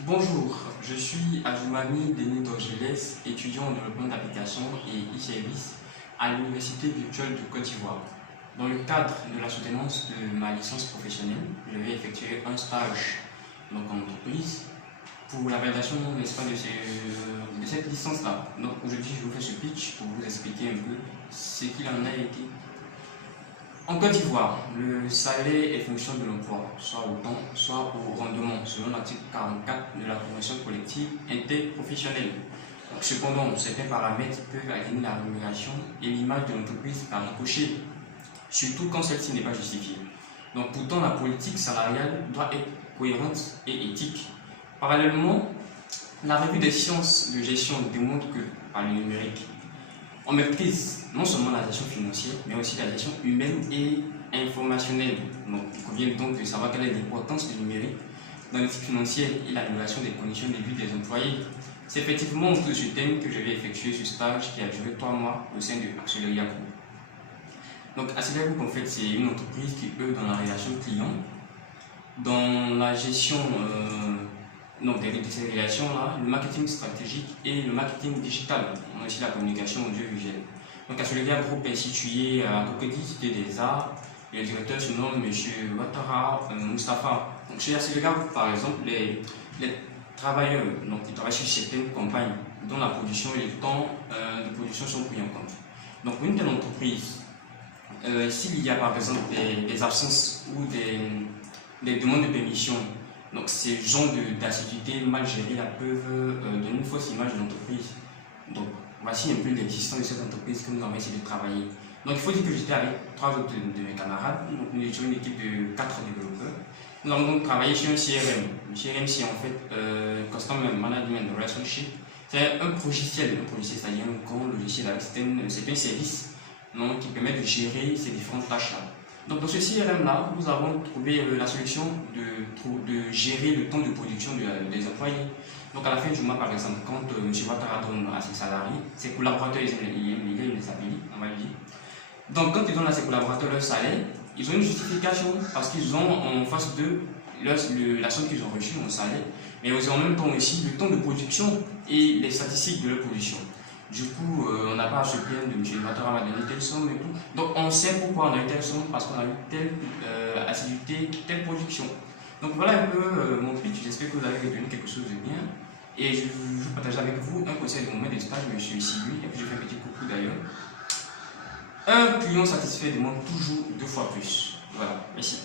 Bonjour, je suis Ajoumani Denis Dorgelès, étudiant en développement d'applications et e-services à l'Université virtuelle de Côte d'Ivoire. Dans le cadre de la soutenance de ma licence professionnelle, je vais effectuer un stage en entreprise pour la validation de cette licence-là. Donc aujourd'hui, je vous fais ce pitch pour vous expliquer un peu ce qu'il en a été. En Côte d'Ivoire, le salaire est fonction de l'emploi, soit au temps, soit au rendement, selon l'article 44 de la convention collective interprofessionnelle. Cependant, certains paramètres peuvent aligner la rémunération et l'image de l'entreprise par ricochet, surtout quand celle-ci n'est pas justifiée. Pourtant, la politique salariale doit être cohérente et éthique. Parallèlement, la revue des sciences de gestion démontre que, par le numérique, on maîtrise non seulement la gestion financière, mais aussi la gestion humaine et informationnelle. Il convient donc de savoir quelle est l'importance du numérique dans l'éthique financière et l'amélioration des conditions de vie des employés. C'est effectivement autour de ce thème que je vais effectuer ce stage qui a duré 3 mois au sein de Acceleria Group. Acceleria Group, en fait, c'est une entreprise qui œuvre dans la relation client, dans la gestion de ces relations-là, le marketing stratégique et le marketing digital, on a aussi la communication audiovisuelle. Acceleria Group est situé à Cocody, cité des Arts, et le directeur se nomme M. Ouattara Moustapha. Chez Acceleria Group, par exemple, les travailleurs qui travaillent sur certaines campagnes dont la production et le temps de production sont pris en compte. Pour une telle entreprise, s'il y a par exemple des absences ou des demandes de permission, ces genres d'activités mal gérées peuvent donner une fausse image de l'entreprise. Voici un peu l'existence de cette entreprise que nous avons essayé de travailler. Il faut dire que j'étais avec 3 autres de mes camarades. Nous étions une équipe de 4 développeurs. Nous avons donc travaillé sur un CRM. Le CRM, c'est en fait Customer Management Relationship. C'est un logiciel, c'est-à-dire un grand logiciel. C'est un service qui permet de gérer ces différentes tâches-là. Dans ce CRM-là, nous avons trouvé la solution de gérer le temps de production des employés. À la fin du mois, par exemple, quand M. Ouattara donne à ses salariés, ses collaborateurs, ils aiment les appeler, on va le dire. Quand ils donnent à ses collaborateurs leur salaire, ils ont une justification parce qu'ils ont en face d'eux la somme qu'ils ont reçue en salaire, mais ils ont en même temps aussi le temps de production et les statistiques de leur production. Du coup, on n'a pas à se plaindre de M. Ouattara m'a donné telle somme et tout. On sait pourquoi on a eu telle somme, parce qu'on a eu telle assiduité, telle production. Voilà un peu mon pitch. J'espère que vous avez retenu quelque chose de bien. Et je vais partager avec vous un conseil de moment de stage, M. Sylvie, et puis je fais un petit coucou d'ailleurs. Un client satisfait demande toujours 2 fois plus. Voilà, merci.